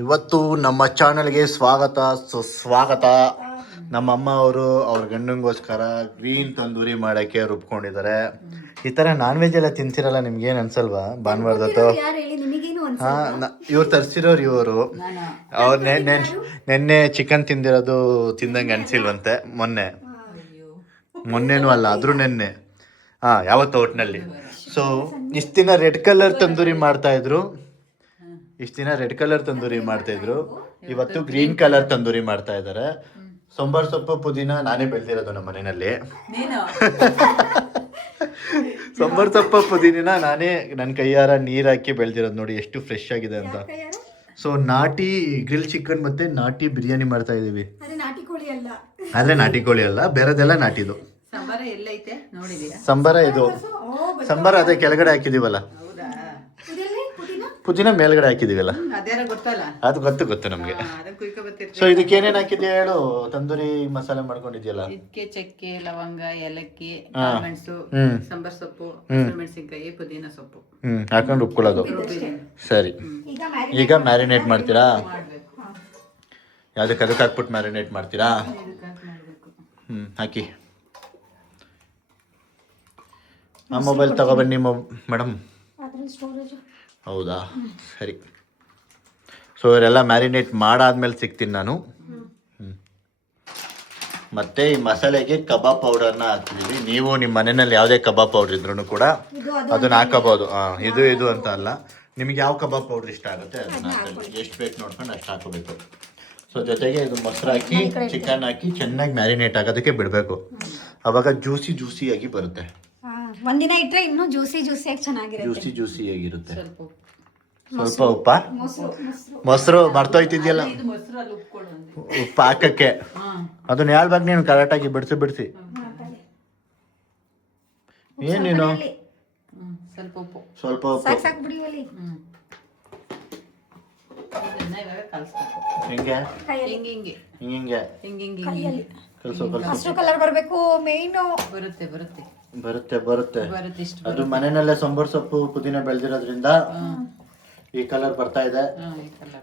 ಇವತ್ತು ನಮ್ಮ ಚಾನಲ್ಗೆ ಸ್ವಾಗತ ಸುಸ್ವಾಗತ. ನಮ್ಮಮ್ಮ ಅವರು ಅವ್ರ ಗಂಡಂಗೋಸ್ಕರ ಗ್ರೀನ್ ತಂದೂರಿ ಮಾಡೋಕ್ಕೆ ರುಬ್ಕೊಂಡಿದ್ದಾರೆ. ಈ ಥರ ನಾನ್ ವೆಜ್ ಎಲ್ಲ ತಿಂತಿರಲ್ಲ, ನಿಮ್ಗೇನು ಅನ್ಸಲ್ವಾ? ಭಾನುವಾರದತ್ತು ಹಾಂ, ಇವ್ರು ತರಿಸಿರೋರು ಇವರು. ಅವ್ರು ನೆನ್ನೆ ಚಿಕನ್ ತಿಂದಿರೋದು ತಿಂದಂಗೆ ಅನ್ಸಿಲ್ವಂತೆ. ಮೊನ್ನೆನೂ ಅಲ್ಲ, ಆದರೂ ನೆನ್ನೆ ಯಾವತ್ತು ಒಟ್ಟಿನಲ್ಲಿ. ಸೊ ಇಷ್ಟು ದಿನ ರೆಡ್ ಕಲರ್ ತಂದೂರಿ ಮಾಡ್ತಾಯಿದ್ರು, ಇವತ್ತು ಗ್ರೀನ್ ಕಲರ್ ತಂದೂರಿ ಮಾಡ್ತಾ ಇದ್ದಾರೆ. ಸಾಂಬಾರ್ ಸೊಪ್ಪು ಪುದೀನ ನಾನೇ ಬೆಳೆದಿರೋದು ನಮ್ಮ ಮನೆಯಲ್ಲಿ. ಸಾಂಬಾರ್ ಸೊಪ್ಪು ಪುದೀನ ನಾನೇ ನನ್ನ ಕೈಯಾರ ನೀರು ಹಾಕಿ ಬೆಳೆದಿರೋದು. ನೋಡಿ ಎಷ್ಟು ಫ್ರೆಶ್ ಆಗಿದೆ ಅಂತ. ಸೊ ನಾಟಿ ಗ್ರಿಲ್ ಚಿಕನ್ ಮತ್ತೆ ನಾಟಿ ಬಿರಿಯಾನಿ ಮಾಡ್ತಾ ಇದೀವಿ. ಆದ್ರೆ ನಾಟಿ ಕೋಳಿ ಅಲ್ಲ, ಬೇರೆದೆಲ್ಲ ನಾಟಿದು. ಸಂಬಾರ ಇದು ಸಂಬಾರ ಅದೇ ಕೆಳಗಡೆ ಹಾಕಿದೀವಲ್ಲ, ಪುದೀನ ಮೇಲ್ಗಡೆ ಹಾಕಿದೀವಲ್ಲ, ಅದು ಗೊತ್ತು ನಮ್ಗೆ. ಸೊ ಇದಕ್ಕೆ ಏನೇನ್ ಹಾಕಿದ್ಯಾ ಹೇಳು? ತಂದೂರಿ ಮಸಾಲೆ ಮಾಡ್ಕೊಂಡಿದ್ಯಲ್ಲ, ಇದಕ್ಕೆ ಚಕ್ಕೆ, ಲವಂಗ, ಏಲಕ್ಕಿ, ಮೆಣಸು, ಸಾಂಬಾರ್ ಸೊಪ್ಪು, ಮೆಣಸಿನ್ಕಾಯಿ, ಪುದೀನ ಸೊಪ್ಪು ಹಾಕೊಂಡು ರುಬ್ಕೊಳ್ಳೋದು. ಸರಿ, ಈಗ ಮ್ಯಾರಿನೇಟ್ ಮಾಡ್ತೀರಾ? ಯಾವ್ದಕ್ಕೆ ಅದಕ್ಕೆ ಹಾಕ್ಬಿಟ್ಟು ಮ್ಯಾರಿನೇಟ್ ಮಾಡ್ತೀರಾ? ಹಾಕಿ. ಆ ಮೊಬೈಲ್ ತಗೊಬನ್ನಿ ಮೇಡಮ್. ಹೌದಾ, ಸರಿ. ಸೊ ಇವರೆಲ್ಲ ಮ್ಯಾರಿನೇಟ್ ಮಾಡಾದ್ಮೇಲೆ ಸಿಗ್ತೀನಿ ನಾನು. ಮತ್ತೆ ಈ ಮಸಾಲೆಗೆ ಕಬಾಬ್ ಪೌಡರ್ನ ಹಾಕ್ತಿದ್ದೀವಿ. ನೀವು ನಿಮ್ಮ ಮನೆಯಲ್ಲಿ ಯಾವುದೇ ಕಬಾಬ್ ಪೌಡರ್ ಇದ್ರೂ ಕೂಡ ಅದನ್ನ ಹಾಕೋಬಹುದು. ಇದು ಅಂತ ಅಲ್ಲ, ನಿಮ್ಗೆ ಯಾವ ಕಬಾಬ್ ಪೌಡರ್ ಇಷ್ಟ ಆಗುತ್ತೆ ಅದನ್ನ ಹಾಕಿ, ಎಷ್ಟು ಬೇಕು ನೋಡ್ಕೊಂಡು ಅಷ್ಟು ಹಾಕೋಬೇಕು. ಸೊ ಜೊತೆಗೆ ಇದು ಮೊಸರು ಹಾಕಿ ಚಿಕನ್ ಹಾಕಿ ಚೆನ್ನಾಗಿ ಮ್ಯಾರಿನೇಟ್ ಆಗೋದಕ್ಕೆ ಬಿಡಬೇಕು. ಅವಾಗ ಜ್ಯೂಸಿಯಾಗಿ ಬರುತ್ತೆ. ಒಂದಿನ ಇಟ್ಟರೆ ಇನ್ನೂ ಜ್ಯೂಸಿಯಾಗಿ ಚೆನ್ನಾಗಿರುತ್ತೆ. ಜ್ಯೂಸಿಯಾಗಿರುತ್ತೆ. ಸ್ವಲ್ಪ ಉಪ್ಪ, ಮೊಸರು ಮರ್ತೋಯ್ತಿದ್ಯಲ್ಲ, ಉಪ್ಪು ಹಾಕಕ್ಕೆ. ಅದನ್ನ ಹೇಳ್ಬೇಕು ನೀನು ಕರೆಕ್ಟಾಗಿ ಬಿಡಿಸಿ. ಏನ್ ನೀನು ಸ್ವಲ್ಪ ಉಪ್ಪು ಹಿಂಗೆ ಅಷ್ಟು ಕಲರ್ ಬರಬೇಕು. ಮೇಯ್ನು ಬರುತ್ತೆ. ಅದು ಮನೆಯಲ್ಲೇ ಸಾಂಬಾರ್ ಸೊಪ್ಪು ಪುದೀನ ಬೆಳೆದಿರೋದ್ರಿಂದ ಈ ಕಲರ್ ಬರ್ತಾ ಇದೆ.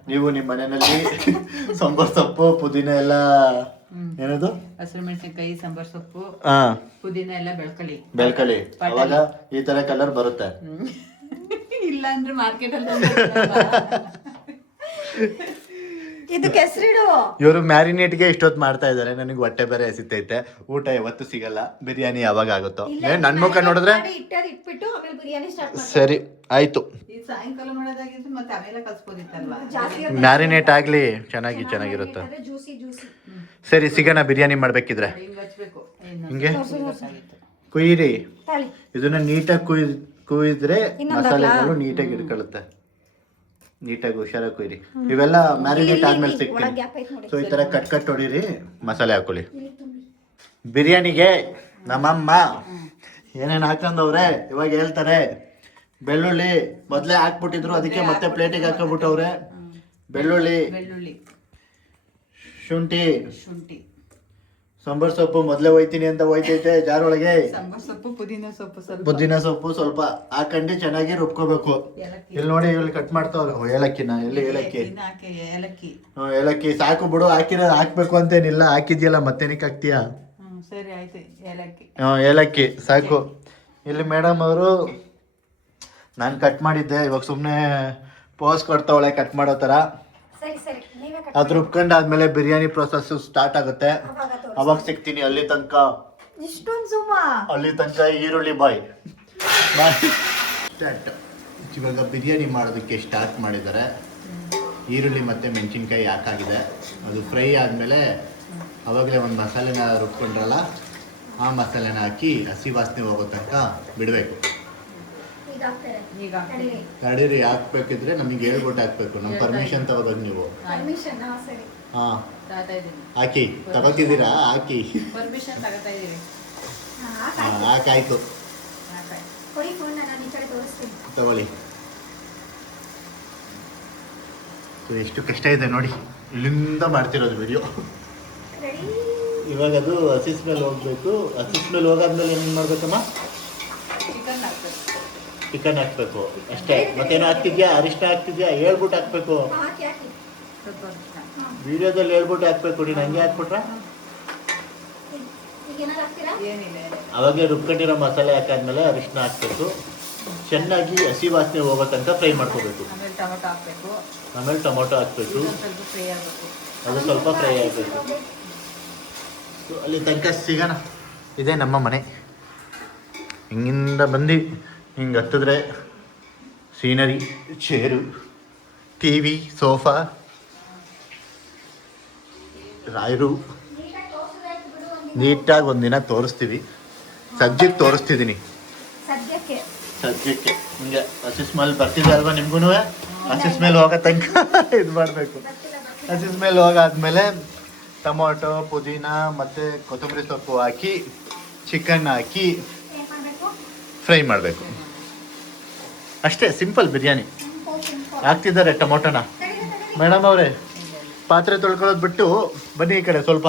ನೀವು ನಿಮ್ಮ ಮನೆಯಲ್ಲಿ ಸಾಂಬಾರ್ ಸೊಪ್ಪು ಪುದೀನ ಎಲ್ಲ ಏನದು ಹಸಿರು ಮೆಣಸಿನಕಾಯಿ, ಸಾಂಬಾರ್ ಸೊಪ್ಪು, ಪುದೀನ ಎಲ್ಲ ಬೆಳ್ಕೊಳ್ಳಿ. ಅವಾಗ ಈ ತರ ಕಲರ್ ಬರುತ್ತೆ. ಇಲ್ಲ ಅಂದ್ರೆ ಮಾರ್ಕೆಟ್ ಅಲ್ಲಿ ಇದಕ್ಕೆ ಹೆಸರಿಡು. ಇವರು ಮ್ಯಾರಿನೇಟ್ಗೆ ಇಷ್ಟೊತ್ತು ಮಾಡ್ತಾ ಇದಾರೆ. ನನಗೆ ಹೊಟ್ಟೆ ಬೇರೆ ಹಸಿತೈತೆ. ಊಟ ಯಾವತ್ತು ಸಿಗಲ್ಲ, ಬಿರಿಯಾನಿ ಯಾವಾಗ ಆಗುತ್ತೋ. ನನ್ ಮುಖ ನೋಡಿದ್ರೆ ಸರಿ ಆಯ್ತು. ಸಾಯಂಕಾಲ ಮಾಡೋದಾಗಿತ್ತು, ಮತ್ತೆ ಆಮೇಲೆ ಕಲ್ಸ್ಬೋದಿತ್ತಲ್ವಾ. ಮ್ಯಾರಿನೇಟ್ ಆಗ್ಲಿ, ಚೆನ್ನಾಗಿರುತ್ತೆ. ಸರಿ, ಸಿಗೋಣ ಬಿರಿಯಾನಿ ಮಾಡ್ಬೇಕಿದ್ರೆ. ಹಿಂಗೆ ಕುಯ್ಯಿರಿ. ಇದನ್ನ ನೀಟಾಗಿ ಕುಯ್ದ್ರೆ ಮಸಾಲೆಗಳು ನೀಟಾಗಿ ಇಟ್ಕೊಳ್ಳುತ್ತೆ. ನೀಟಾಗಿ ಹುಷಾರಾಗಿ ಕುಯ್ಯಿರಿ. ಇವೆಲ್ಲ ಮ್ಯಾರಿನೇಟ್ ಆದ್ಮೇಲೆ ಸಿಗ್ತೀನಿ. ಸೊ ಈ ತರ ಕಟ್ ಹೊಡೀರಿ, ಮಸಾಲೆ ಹಾಕೊಳ್ಳಿ. ಬಿರಿಯಾನಿಗೆ ನಮ್ಮಮ್ಮ ಏನೇನು ಹಾಕೊಂಡವ್ರೆ ಇವಾಗ ಹೇಳ್ತಾರೆ. ಬೆಳ್ಳುಳ್ಳಿ ಮೊದಲೇ ಹಾಕ್ಬಿಟ್ಟಿದ್ರು, ಅದಕ್ಕೆ ಮತ್ತೆ ಪ್ಲೇಟಿಗೆ ಹಾಕೊಂಡ್ಬಿಟ್ಟವ್ರೆ. ಬೆಳ್ಳುಳ್ಳಿ, ಶುಂಠಿ, ಸಾಂಬಾರ್ ಸೊಪ್ಪು ಮೊದಲೇ ಒಯ್ತೀನಿ ಅಂತ ಒಯ್ತೈತೆ ಜಾರ್ ಒಳಗೆ. ಪುದೀನ ಸೊಪ್ಪು ಸ್ವಲ್ಪ ಹಾಕೊಂಡು ಚೆನ್ನಾಗಿ ರುಬ್ಕೋಬೇಕು. ಇಲ್ಲಿ ನೋಡಿ, ಇಲ್ಲಿ ಕಟ್ ಮಾಡ್ತಾವ್ರೆ. ಏಲಕ್ಕಿನ ಎಲ್ಲಿ? ಏಲಕ್ಕಿ ಸಾಕು ಬಿಡು. ಹಾಕ್ಬೇಕು ಅಂತೇನಿಲ್ಲ. ಹಾಕಿದ್ಯಲ್ಲ ಮತ್ತೇನಕ್ಕೆ ಹಾಕ್ತೀಯಾ? ಏಲಕ್ಕಿ ಸಾಕು. ಇಲ್ಲಿ ಮೇಡಮ್ ಅವರು ನಾನು ಕಟ್ ಮಾಡಿದ್ದೆ, ಇವಾಗ ಸುಮ್ಮನೆ ಪೋಸ್ ಕೊಡ್ತಾವಳೆ ಕಟ್ ಮಾಡೋ ಥರ. ಅದು ರುಬ್ಕೊಂಡಾದ್ಮೇಲೆ ಬಿರಿಯಾನಿ ಪ್ರೊಸೆಸ್ ಸ್ಟಾರ್ಟ್ ಆಗುತ್ತೆ. ಅವಾಗ ಸಿಗ್ತೀನಿ. ಅಲ್ಲಿ ತನಕ ಈರುಳ್ಳಿ ಬಾಯ್ ಸ್ಟಾರ್ಟ್. ಇವಾಗ ಬಿರಿಯಾನಿ ಮಾಡೋದಕ್ಕೆ ಸ್ಟಾರ್ಟ್ ಮಾಡಿದ್ದಾರೆ. ಈರುಳ್ಳಿ ಮತ್ತು ಮೆಣಸಿನ್ಕಾಯಿ ಹಾಕಾಗಿದೆ. ಅದು ಫ್ರೈ ಆದಮೇಲೆ ಅವಾಗಲೇ ಒಂದು ಮಸಾಲೆನ ರುಬ್ಕೊಂಡ್ರಲ್ಲ, ಆ ಮಸಾಲೆನ ಹಾಕಿ ಹಸಿ ವಾಸನೆ ಹೋಗೋ ತನಕ ಬಿಡಬೇಕು. ತಡೀರಿ, ಹಾಕ್ಬೇಕಿದ್ರೆ ನಮಗೆ ಹೇಳ್ಬಿಟ್ಟು ಹಾಕ್ಬೇಕು. ನಮ್ಮ ಪರ್ಮಿಷನ್ ತಗೋಬೇಕು ನೀವು. ಹಾಂ ಹಾಕಿ ತಗೋತಿದ್ದೀರಾ? ಹಾಕಿ ಹಾಕಾಯ್ತು, ತಗೊಳ್ಳಿ. ಎಷ್ಟು ಕಷ್ಟ ಇದೆ ನೋಡಿ, ಇಲ್ಲಿಂದ ಮಾಡ್ತಿರೋದು ವಿಡಿಯೋ. ಇವಾಗ ಅದು ಹಸಿಸ್ ಮೇಲೆ ಹೋಗ್ಬೇಕು. ಹಸಿಸ್ ಮೇಲೆ ಹೋಗಾದ್ಮೇಲೆ ಏನು ಮಾಡ್ಬೇಕಮ್ಮ? ಚಿಕನ್ ಹಾಕ್ಬೇಕು ಅಷ್ಟೇ. ಮತ್ತೇನೋ ಹಾಕ್ತಿದ್ಯಾ? ಅರಿಶಿನ ಹಾಕ್ತಿದ್ಯಾ? ಹೇಳ್ಬಿಟ್ಟು ಹಾಕ್ಬೇಕು. ಸ್ವಲ್ಪ ಅರಿಶಿನ. ವಿಡಿಯೋದಲ್ಲಿ ಹೇಳ್ಬಿಟ್ಟು ಹಾಕ್ಬೇಕು ನೀನು ಹಂಗೆ ಹಾಕ್ಬಿಟ್ರೆ ಈಗ ಏನಾರು ಹಾಕ್ತೀರಾ? ಏನಿಲ್ಲ ಅವಾಗೆ ರುಬ್ಕೊಂಡಿರೋ ಮಸಾಲೆ ಹಾಕಾದ್ಮೇಲೆ ಅರಿಶಿನ ಹಾಕ್ಬೇಕು, ಚೆನ್ನಾಗಿ ಹಸಿ ವಾಸನೆ ಹೋಗೋ ತನಕ ಫ್ರೈ ಮಾಡ್ಕೋಬೇಕು. ಆಮೇಲೆ ಟೊಮೊಟೊ ಹಾಕ್ಬೇಕು. ಆಮೇಲೆ ಟೊಮೊಟೊ ಹಾಕ್ಬೇಕು, ಸ್ವಲ್ಪ ಫ್ರೈ ಆಗಬೇಕು. ಅದು ಸ್ವಲ್ಪ ಫ್ರೈ ಆಗಬೇಕು. ಅಲ್ಲಿ ತನಕ ಸಿಗೋಣ. ಇದೇ ನಮ್ಮ ಮನೆ. ಹಿಂಗಿಂದ ಬಂದು ಹಿಂಗೆ ಹತ್ತಿದ್ರೆ scenery, chair, T V, sofa, ರಾಯರು. ನೀಟಾಗಿ ಒಂದಿನ ತೋರಿಸ್ತೀವಿ. ಸದ್ಯಕ್ಕೆ ತೋರಿಸ್ತಿದ್ದೀನಿ. ಸದ್ಯಕ್ಕೆ ಹಿಂಗೆ ಹಸಿ ಸ್ಮೆಲ್ ಬರ್ತಿದೆ ಅಲ್ವಾ ನಿಮ್ಗೂ? ಹಸಿ ಸ್ಮೆಲ್ ಹೋಗೋ ತನಕ ಇದು ಮಾಡಬೇಕು. ಹಸಿ ಸ್ಮೆಲ್ ಹೋಗಾದ್ಮೇಲೆ ಟೊಮೊಟೊ, ಪುದೀನ ಮತ್ತು ಕೊತ್ತಂಬರಿ ಸೊಪ್ಪು ಹಾಕಿ ಚಿಕನ್ ಹಾಕಿ ಫ್ರೈ ಮಾಡಬೇಕು. ಅಷ್ಟೇ, ಸಿಂಪಲ್ ಬಿರಿಯಾನಿ. ಹಾಕ್ತಿದ್ದಾರೆ ಟೊಮೊಟೊನ. ಮೇಡಮ್ ಅವರೇ, ಪಾತ್ರೆ ತೊಳ್ಕೊಳ್ಳೋದು ಬಿಟ್ಟು ಬನ್ನಿ ಈ ಕಡೆ ಸ್ವಲ್ಪ.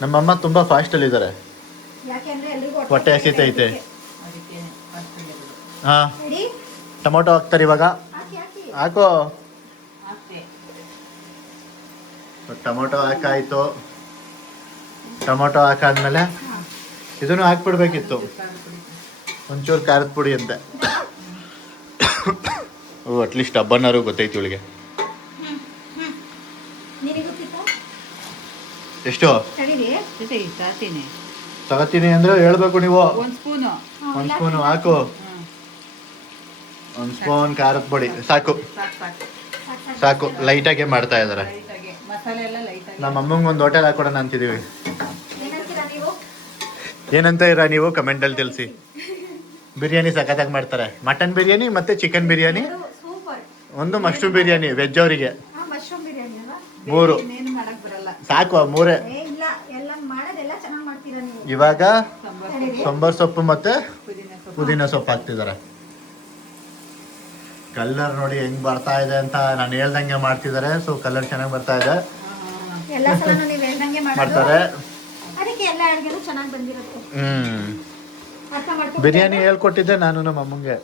ನಮ್ಮಮ್ಮ ತುಂಬ ಫಾಸ್ಟಲ್ಲಿದ್ದಾರೆ, ಹೊಟ್ಟೆ ಹಸಿತೈತೆ. ಅದಕ್ಕೆ ಅಷ್ಟೇ ಹಾಂ, ಟೊಮೊಟೊ ಹಾಕ್ತಾರೆ ಇವಾಗ. ಹಾಕೋ. ಅಷ್ಟೇ. ಟೊಮೊಟೊ ಹಾಕಾಯ್ತು. ಟೊಮೊಟೊ ಹಾಕಾದ್ಮೇಲೆ ಇದನ್ನು ಹಾಕ್ಬಿಡ್ಬೇಕಿತ್ತು, ಒಂಚೂರು ಖಾರದ ಪುಡಿ ಅಂತ. ಓ, ಅಟ್ಲೀಸ್ಟ್ ಹಬ್ಬನಾರು ಗೊತ್ತೈತಿ ಇವಳಿಗೆ. ಎಷ್ಟು ಸಾತೀನಿ. ತಗೋತೀನಿ ಅಂದ್ರೆ ಹೇಳ್ಬೇಕು ನೀವು. ಒಂದು ಸ್ಪೂನು. ಒಂದು ಸ್ಪೂನು ಹಾಕು. ಒಂದು ಸ್ಪೂನ್ ಖಾರದ ಪುಡಿ ಸಾಕು. ಸಾಕು. ಲೈಟಾಗೆ ಮಾಡ್ತಾ ಇದ್ದಾರೆ. ಮಸಾಲೆ ಎಲ್ಲ ಲೈಟಾಗಿ. ನಮ್ಮ ಅಮ್ಮಂಗೆ ಒಂದು ಹೋಟೆಲ್ ಹಾಕೊಡೋಣ ಅಂತಿದ್ದೀವಿ. ಏನಂತ ಇರ ನೀವು ಕಮೆಂಟಲ್ಲಿ ತಿಳಿಸಿ. ಬಿರಿಯಾನಿ ಸಖತ್ತಾಗಿ ಮಾಡ್ತಾರೆ. ಮಟನ್ ಬಿರಿಯಾನಿ ಮತ್ತು ಚಿಕನ್ ಬಿರಿಯಾನಿ, ಒಂದು ಮಶ್ರೂಮ್ ಬಿರಿಯಾನಿ ವೆಜ್ ಅವರಿಗೆ. 3 ಇನ್ನೇನು ಮಾಡಕ್ ಬರಲ್ಲ. ಸಾಕು, 3. ಇವಾಗ ಸಾಂಬಾರ್ ಸೊಪ್ಪು ಮತ್ತು ಪುದೀನ ಸೊಪ್ಪು ಹಾಕ್ತಿದ್ದಾರೆ. ಕಲರ್ ನೋಡಿ ಹೆಂಗ್ ಬರ್ತಾ ಇದೆ ಅಂತ ನಾನು ಹೇಳ್ದಂಗೆ ಮಾಡ್ತಿದ್ದಾರೆ. ಸೊ ಕಲರ್ ಚೆನ್ನಾಗಿ ಬರ್ತಾ ಇದೆ. ಮಾಡ್ತಾರೆ. ಬಿರಿಯಾನಿ ಹೇಳ್ಕೊಟ್ಟಿದ್ದೆ ನಾನು ನಮ್ಮ ಅಮ್ಮಂಗೆ.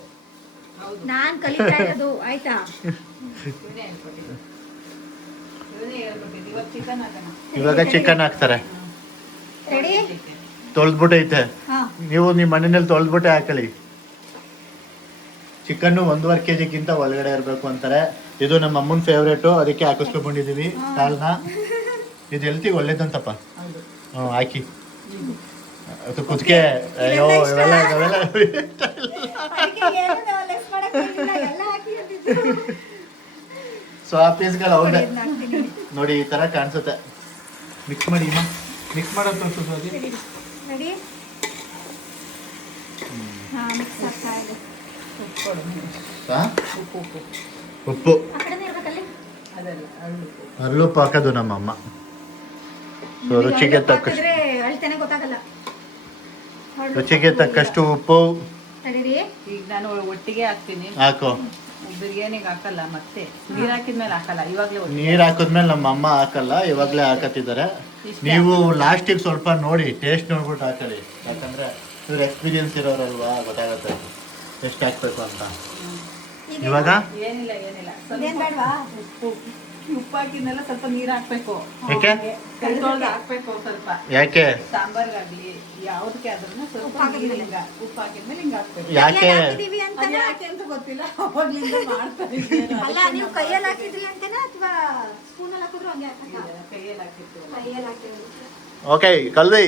ನಾನ್ ಕಲಿತಾ ಇರೋದು ಆಯ್ತಾ. ಇವಾಗ ಚಿಕನ್ ಹಾಕ್ತಾರೆ. ರೆಡಿ? ತೊಳೆದ್ಬಿಟ್ಟೈತೆ. ನೀವು ನಿಮ್ಮ ಮನೆಯಲ್ಲಿ ತೊಳೆದ್ಬಿಟ್ಟೆ ಹಾಕಲಿ. ಚಿಕನ್ನು 1.5 kg ಒಳಗಡೆ ಇರಬೇಕು ಅಂತಾರೆ. ಇದು ನಮ್ಮ ಅಮ್ಮನ ಫೇವ್ರೇಟು, ಅದಕ್ಕೆ ಹಾಕಿಸ್ಕೊಂಡ್ಬಂದಿದ್ದೀವಿ ಕಾಳನ್ನ. ಇದು ಹೆಲ್ತಿಗೆ ಒಳ್ಳೇದಂತಪ್ಪ. ಹ್ಞೂ, ಹಾಕಿ. ಅದು ಕುದಿಕೆ. ಅಯ್ಯೋ, ಇವೆಲ್ಲ ಸೊ ಆ ಪೀಸ್ಗಳು ಅವ್ರದ್ದೇ ನೋಡಿ, ಈ ಥರ ಕಾಣಿಸುತ್ತೆ. ಮಿಕ್ಸ್ ಮಾಡಿ ಅಮ್ಮ, ಮಿಕ್ಸ್ ಮಾಡೋದು ತೋರಿಸೋದು. ರೆಡಿ? ಉಪ್ಪು ಅರಳುಪ್ಪು ಹಾಕೋದು ನಮ್ಮಮ್ಮ. ಸೊ ರುಚಿಗೆ ತಕ್ಕಷ್ಟು ಉಪ್ಪು. ಈಗ ನಾನು ಒಟ್ಟಿಗೆ ಹಾಕ್ತೀನಿ. ಹಾಕೋ. ಬಿರಿಯಾನಿಗೆ ಹಾಕಲ್ಲ, ಮತ್ತೆ ನೀರ್ ಹಾಕಿದ್ಮೇಲೆ ಹಾಕಲ್ಲ. ಇವಾಗಲೇ ನೀರು ಹಾಕಿದ್ಮೇಲೆ ನಮ್ಮ ಅಮ್ಮ ಹಾಕಲ್ಲ, ಇವಾಗಲೇ ಹಾಕತ್ತಿದ್ದಾರೆ. ನೀವು ಲಾಸ್ಟಿಗೆ ಸ್ವಲ್ಪ ನೋಡಿ, ಟೇಸ್ಟ್ ನೋಡ್ಬಿಟ್ಟು ಹಾಕೊಳ್ಳಿ. ಯಾಕಂದ್ರೆ ಇವ್ರ ಎಕ್ಸ್ಪೀರಿಯನ್ಸ್ ಇರೋರಲ್ವಾ, ಗೊತ್ತಾಗತ್ತೆ ಎಷ್ಟು ಹಾಕ್ಬೇಕು ಅಂತ. ಇವಾಗ ಏನಿಲ್ಲ ಉಪ್ಪು ಹಾಕಿದ್ಮೇಲೆ ಸ್ವಲ್ಪ ನೀರು ಹಾಕ್ಬೇಕು. ಯಾಕೆ ಕೈ ತೊಳ್ದು ಹಾಕ್ಬೇಕು ಸ್ವಲ್ಪ. ಯಾಕೆ ಸಾಂಬಾರ್ಗಾಗ್ಲಿ ಯಾವ್ದಕ್ಕೆ ಆದ್ರೂ ಸ್ವಲ್ಪ ಉಪ್ಪು ಹಾಕಿದ್ಮೇಲೆ ಹಿಂಗ ಹಾಕ್ಬೇಕು. ಯಾಕೆ ಯಾಕೆ ಅಂತ ಗೊತ್ತಿಲ್ಲ, ಅವಾಗ್ಲಿಂದ ಮಾಡ್ತಾರೆ. ಅಲ್ಲ, ನೀವು ಕೈಯಲ್ಲಿ ಹಾಕಿದ್ರಿ ಅಂತನಾ ಅಥವಾ ಸ್ಪೂನಲ್ಲಿ ಹಾಕಿದ್ರು ಹಂಗೆ ಕೈಯಲ್ಲಿ ಹಾಕಿರ್ತೀವಿ. ಕೈಯಲ್ಲಿ ಹಾಕಿದ್ರು. ಓಕೆ ಕಲ್ವಿ,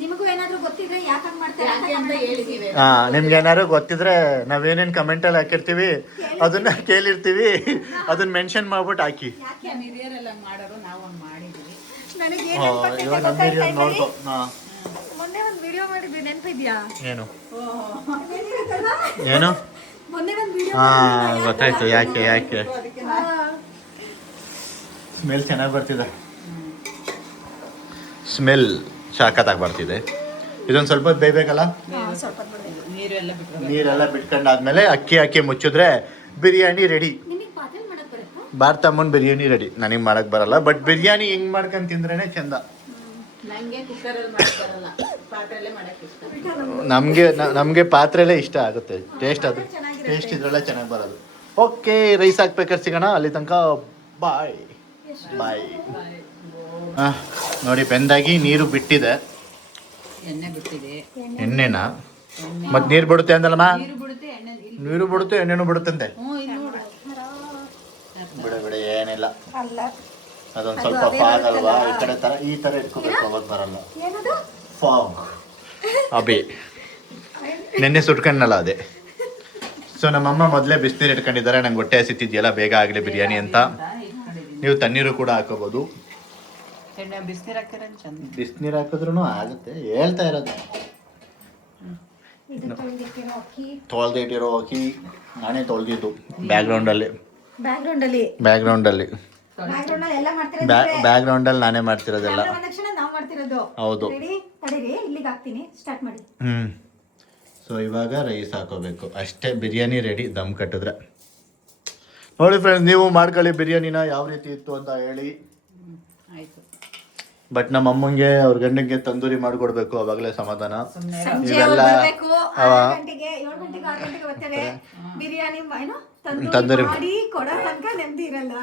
ನಿಮಗೂ ಏನಾದ್ರು ಗೊತ್ತಿದ್ರೆ ಯಾಕೆ ಮಾಡ್ತಾರೆ ಅಂತ ಹೇಳಿದೀವಿ. ನಿಮ್ಗೆ ಏನಾದ್ರು ಗೊತ್ತಿದ್ರೆ ನಾವೇನೇನು ಕಮೆಂಟಲ್ಲಿ ಹಾಕಿರ್ತೀವಿ ಅದನ್ನ ಕೇಳಿರ್ತೀವಿ, ಅದನ್ನ ಮೆನ್ಷನ್ ಮಾಡ್ಬಿಟ್ಟು ಹಾಕಿ. ನಮ್ಮ ಹಿರಿಯರೆಲ್ಲ ಮಾಡೋರು, ನಾವು ಹಂಗೆ ಮಾಡಿದೀವಿ. ನನಗೆ ಇವಾಗ ನಮ್ಮ ಹಿರಿಯರು ನೋಡ್ಕೊ. ಮೊನ್ನೆ ಒಂದು ವಿಡಿಯೋ ಮಾಡಿದ್ವಿ, ನೆನಪಿದ್ಯಾ? ಏನು ಏನು ಮೊನ್ನೆ ಒಂದು ವಿಡಿಯೋ. ಗೊತ್ತಾಯ್ತು. ಯಾಕೆ ಸ್ಮೆಲ್ ಚೆನ್ನಾಗಿ ಬರ್ತಿದೆ. ಸ್ಮೆಲ್ ಶಾಖತ್ತಾಗಿ ಬರ್ತಿದೆ. ಇದೊಂದು ಸ್ವಲ್ಪ ಹೊತ್ತು ಬೇಯಬೇಕಲ್ಲ. ಸ್ವಲ್ಪ ನೀರೆಲ್ಲ ಬಿಟ್ಕೊಂಡಾದ್ಮೇಲೆ ಅಕ್ಕಿ ಹಾಕಿ ಮುಚ್ಚಿದ್ರೆ ಬಿರಿಯಾನಿ ರೆಡಿ. ನಿಮಗೆ ಪಾತ್ರೆ ಮಾಡಕ್ ಬರುತ್ತಾ? ಭಾರತಮ್ಮನ ಬಿರಿಯಾನಿ ರೆಡಿ. ನನಗೆ ಮಾಡಕ್ ಬರಲ್ಲ, ಬಟ್ ಬಿರಿಯಾನಿ ಹೆಂಗ್ ಮಾಡ್ಕೊಂಡ್ ತಿಂದ್ರೇನೆ ಚಂದ. ನಂಗೆ ಕುಕ್ಕರಲ್ಲಿ ಮಾಡಕ್ ಬರಲ್ಲ, ಪಾತ್ರೆಲ್ಲೇ ಮಾಡಕ್ ಇಷ್ಟ. ನಮಗೆ ಪಾತ್ರೆಲೇ ಇಷ್ಟ ಆಗುತ್ತೆ. ಟೇಸ್ಟ್ ಇದ್ರಲ್ಲೇ ಚೆನ್ನಾಗಿ ಬರೋದು. ಓಕೆ ರೈಸ್ ಹಾಕ್ಬೇಕಾದ್ರೆ ಸಿಗೋಣ ಅಲ್ಲಿ ತನಕ ಬಾಯ್ ಬಾಯ್. ನೋಡಿ ಬೆಂದಾಗಿ ನೀರು ಬಿಟ್ಟಿದೆ. ಎಣ್ಣೆ ಬಿಟ್ಟಿದೆ. ಎಣ್ಣೆನಾ ಮತ್ತೆ ನೀರು ಬಿಡುತ್ತೆ ಅಂದಲ್ಲಮ್ಮ. ನೀರು ಬಿಡುತ್ತೆ ಎಣ್ಣೆ ನೀರು ಬಿಡುತ್ತೆ ಎಣ್ಣೆನೂ ಬಿಡುತ್ತಂತೆ. ಇಲ್ಲಿ ನೋಡು. ಬಿಡ ಏನಿಲ್ಲ, ಅಲ್ಲ ಅದೊಂದು ಸ್ವಲ್ಪ ಫಾಗ್ ಅಲ್ವಾ, ಈ ತರ ಇಟ್ಕೋಬೇಕು, ಅವಾಗ ಬರಲ್ಲ ಏನದು ಫಾಗ್. ಅಬಿ ನೆನ್ನೆ ಸುಟ್ಕೊಂಡಲ್ಲ ಅದೇ. ಸೊ ನಮ್ಮಮ್ಮ ಮೊದಲೇ ಬಿಸಿನೀರು ಇಟ್ಕೊಂಡಿದ್ದಾರೆ, ನಂಗೆ ಹೊಟ್ಟೆ ಹಸಿತಿದ್ಯಲ್ಲ ಬೇಗ ಆಗಲಿ ಬಿರಿಯಾನಿ ಅಂತ. ನೀವು ತಣ್ಣೀರು ಕೂಡ ಹಾಕೋಬೋದು. ಎಣ್ಣೆ ಬಿಸಿನೀರು ಹಾಕ್ತಾರೆ ಚಂದ. ಬಿಸಿನೀರು ಹಾಕಿದ್ರು ಆಗುತ್ತೆ, ಹೇಳ್ತಾ ಇರೋದು. ಇದು ತೊಳೆದಿಟ್ಟಿರೋ ಅಕ್ಕಿ, ತೊಳ್ದು ಇಟ್ಟಿರೋ ಅಕ್ಕಿ ನಾನೇ ತೊಳೆದಿದ್ದು ಬ್ಯಾಕ್ಗ್ರೌಂಡಲ್ಲಿ ಬ್ಯಾಕ್ಗ್ರೌಂಡಲ್ಲಿ ಎಲ್ಲ ಮಾಡ್ತಿರೋದು. ಬ್ಯಾಕ್ಗ್ರೌಂಡಲ್ಲಿ ನಾನೇ ಮಾಡ್ತಿರೋದೆಲ್ಲ. ಬಂದ ತಕ್ಷಣ ನಾವು ಮಾಡ್ತಿರೋದು. ಹೌದು. ರೆಡಿ ತಡೀರಿ, ಇಲ್ಲಿಗೆ ಹಾಕ್ತೀನಿ, ಸ್ಟಾರ್ಟ್ ಮಾಡಿ. ಸೊ ಇವಾಗ ರೈಸ್ ಹಾಕೋಬೇಕು ಅಷ್ಟೇ. ಬಿರಿಯಾನಿ ರೆಡಿ, ದಮ್ ಕಟ್ಟಿದ್ರೆ. ನೋಡಿ ಫ್ರೆಂಡ್ಸ್, ನೀವು ಮಾಡ್ಕೊಳ್ಳಿ ಬಿರಿಯಾನಿನ ಯಾವ ರೀತಿ ಇತ್ತು ಅಂತ ಹೇಳಿ. ಆಯ್ತು. ಬಟ್ ನಮ್ಮ ಅಮ್ಮಂಗೆ ಅವ್ರ ಗಂಡಂಗೆ ತಂದೂರಿ ಮಾಡ್ಕೊಡ್ಬೇಕು, ಅವಾಗಲೇ ಸಮಾಧಾನ. ಸಂಜೆ ಇವೆಲ್ಲ ಬರ್ಬೇಕು, 7 ಗಂಟೆಗೆ 6 ಗಂಟೆಗೆ ಬರ್ತೇವೆ. ಬಿರಿಯಾನಿ ಏನು ತಂದೂರಿ ಮಾಡಿ ಕೊಡೋ ತನಕ ನೆಮ್ಮದಿ ಇರಲ್ಲ.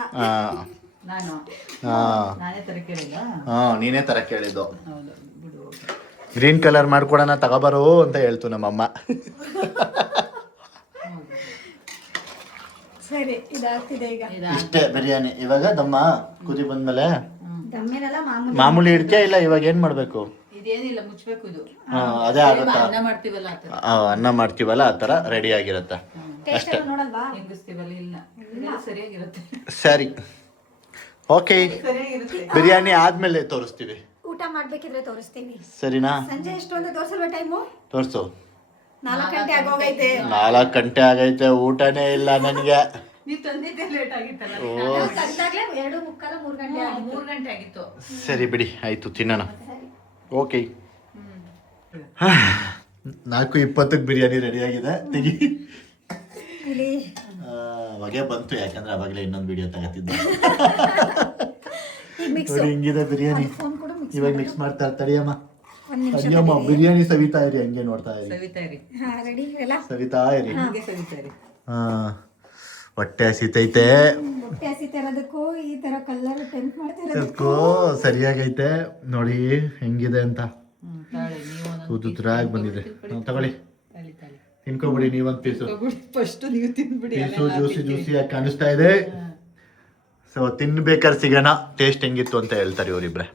ನಾನೇ ತರ ಕೇಳಿಲ್ಲ. ನೀನೇ ತರ ಕೇಳಿದ್ದು. ಹೌದು ಬಿಡು. ಗ್ರೀನ್ ಕಲರ್ ಮಾಡ್ಕೊಡೋಣ ತಗೋಬರೋ ಅಂತ ಹೇಳ್ತು ನಮ್ಮಮ್ಮ. ಸರಿ, ಇದಾಗ್ತಿದೆ ಈಗ. ಇಷ್ಟೇ ಬಿರಿಯಾನಿ. ಇವಾಗ ದಮ್ಮ ಕುದಿ ಬಂದ್ಮೇಲೆ ದಮ್ಮೇನಲ್ಲ ಮಾಮೂಲಿ ಇಡ್ಕೆ ಇಲ್ಲ. ಇವಾಗ ಏನ್ ಮಾಡ್ಬೇಕು? ಇದೇನಿಲ್ಲ, ಮುಚ್ಬೇಕು ಇದು. ಅದೇ ಆಗುತ್ತಾ? ಅನ್ನ ಮಾಡ್ತೀವಲ್ಲ ಆ ತರ. ಅನ್ನ ಮಾಡ್ತೀವಲ್ಲ ಆ ತರ ರೆಡಿ ಆಗಿರತ್ತೆ ಅಷ್ಟೇ. ನೋಡಲ್ವಾ? ಹೆಂಗಿಸ್ತೀವಲ್ಲ ಇಲ್ಲ, ಇದೆಲ್ಲ ಸರಿಯಾಗಿರುತ್ತೆ. ಸರಿ, ಓಕೆ. ಸರಿಯಾಗಿರುತ್ತೆ. ಬಿರಿಯಾನಿ ಆದ್ಮೇಲೆ ತೋರಿಸ್ತೀವಿ. ಊಟ ಮಾಡ್ಬೇಕಿದ್ರೆ ತೋರಿಸ್ತೀವಿ. ಸರಿನಾ? ಸಂಜೆ ಎಷ್ಟು ಅಂತ ತೋರಿಸಲ್ವಾ ಟೈಮು? ತೋರ್ಸು. 4 ಗಂಟೆ ಆಗೋಗೈತೆ. 4 ಗಂಟೆ ಆಗೈತೆ, ಊಟನೇ ಇಲ್ಲ ನನಗೆ. ನೀವು ತಂದಿದ್ದೆ ಲೇಟ್ ಆಗಿತ್ತಲ್ಲ. ಕರೆಕ್ಟಾಗ್ಲೇ 2:45 3 ಗಂಟೆ ಆಗಿತ್ತು. 3 ಗಂಟೆ ಆಗಿತ್ತು. ಸರಿ ಬಿಡಿ, ಆಯ್ತು ತಿನ್ನೋಣ. ಓಕೆ. 4:20ಕ್ಕೆ ಬಿರಿಯಾನಿ ರೆಡಿ ಆಗಿದೆ. ತೆಗಿ. ಇಲ್ಲಿ ಹೊಗೆ ಬಂತು, ಯಾಕಂದ್ರೆ ಅವಾಗಲೇ ಇನ್ನೊಂದು ವಿಡಿಯೋ ತಗೋತಿದ್ದೆ. ಈಗ ಮಿಕ್ಸ್ ನೋಡಿ ಹಿಂಗಿದೆ ಬಿರಿಯಾನಿ. ಫೋನ್ ಕೊಡು, ಮಿಕ್ಸ್ ಇವಾಗ ಮಿಕ್ಸ್ ಮಾಡ್ತಾ ತಡಿಯಮ್ಮ. 1 ನಿಮಿಷ. ಅಡಿಯಮ್ಮ ಬಿರಿಯಾನಿ ಸವಿತಾ ಇರಿ, ಹಂಗೆ ನೋಡ್ತಾ ಇರಿ. ಸವಿತಾ ಇರಿ. ಹಾ, ರೆಡಿ ಎಲ್ಲ. ಸವಿತಾ ಇರಿ. ಹಂಗೆ ಸವಿತಾ ಇರಿ. ಹಾ, ಹೊಟ್ಟೆ ಹಸಿತೈತೆ. ಹೊಟ್ಟೆ ಹಸಿತಿರೋದಕ್ಕೂ ಈ ತರ ಕಲರ್ ಟೆಂಪ್ ಮಾಡ್ತಿರೋದಕ್ಕೂ ಅದಕ್ಕೂ ಸರಿಯಾಗೈತೆ. ನೋಡಿ ಹೆಂಗಿದೆ ಅಂತ. ತಾಳಿ ನೀವು ಉದುದ್ರಾಗಿ ಬಂದಿದೆ. ತಗೊಳ್ಳಿ, ತಾಳಿ ತಾಳಿ ತಿನ್ಕೊಬಿಡಿ ನೀವೊಂದು ಪೀಸು. ಫಸ್ಟ್ ನೀವು ತಿನ್ಬಿಡಿ. ಪೀಸು ಜ್ಯೂಸಿಯಾಗಿ ಕಾಣಿಸ್ತಾ ಇದೆ. ಸೊ ತಿನ್ಬೇಕಾದ್ರೆ ಸಿಗೋಣ, ಟೇಸ್ಟ್ ಹೆಂಗಿತ್ತು ಅಂತ ಹೇಳ್ತಾರೆ ಇವರಿಬ್ರೆ.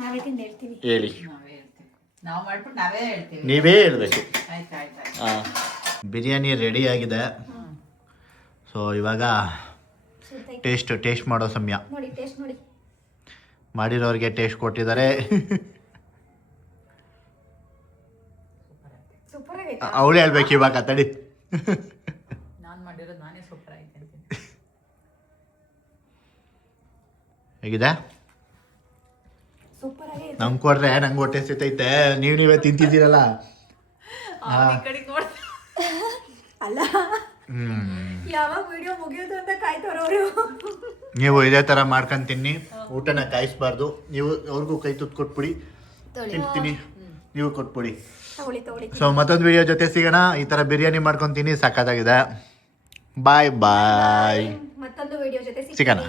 ನಾವೇ ತಿಂದು ಹೇಳ್ತೀವಿ. ಹೇಳಿ. ನಾವೇ ಹೇಳ್ತೀವಿ, ನಾವು ಮಾಡ್ಬಿಟ್ಟು ನಾವೇ ಹೇಳ್ತೀವಿ. ನೀವೇ ಹೇಳ್ಬೇಕು. ಆಯ್ತು ಆಯ್ತು ಆಯ್ತು. ಬಿರಿಯಾನಿ ರೆಡಿ ಆಗಿದೆ. ಸೊ ಇವಾಗ ಟೇಸ್ಟ್ ಮಾಡೋ ಸಮಯ. ನೋಡಿ ಟೇಸ್ಟ್ ನೋಡಿ. ಮಾಡಿರೋರಿಗೆ ಟೇಸ್ಟ್ ಕೊಟ್ಟಿದ್ದಾರೆ. ಸೂಪರ್ ಆಗೈತೆ. ಅವಳು ಹೇಳ್ಬೇಕು ಇವಾಗ, ತಡಿ. ನಾನು ಮಾಡಿರೋದು ನಾನೇ ಸೂಪರ್ ಆಯ್ತು ಅಂತೀನಿ. ಹೇಗಿದೆ? ಸೂಪರ್ ಆಗೈತೆ. ನಂಗೆ ಕೊಡ್ರೆ ನಂಗೆ ಹೊಟ್ಟೆ ಸಿತೈತೆ. ನೀವೇ ತಿಂತಿದ್ದೀರಲ್ಲ. ಅಲ್ಲ, ಯಾವಾಗ ವಿಡಿಯೋ ಮುಗಿಯೋದು ಅಂತ ಕಾಯ್ತಾರವರು. ನೀವು ಇದೇ ಥರ ಮಾಡ್ಕೊಂಡು ತಿನ್ನಿ, ಊಟನ ಕಾಯಿಸ್ಬಾರ್ದು. ನೀವು ಅವ್ರಿಗೂ ಕೈ ತುತ್ತು ಕೊಟ್ಬಿಡಿ, ತಿಂತೀನಿ, ನೀವು ಕೊಟ್ಬಿಡಿ. ತಗೊಳ್ಳಿ. ಸೊ ಮತ್ತೊಂದು ವಿಡಿಯೋ ಜೊತೆ ಸಿಗೋಣ. ಈ ಥರ ಬಿರಿಯಾನಿ ಮಾಡ್ಕೊಂಡು ತಿನ್ನಿ, ಸಖತ್ತಾಗಿದೆ. ಬಾಯ್ ಬಾಯ್. ಮತ್ತೊಂದು ವಿಡಿಯೋ ಜೊತೆ ಸಿಗೋಣ.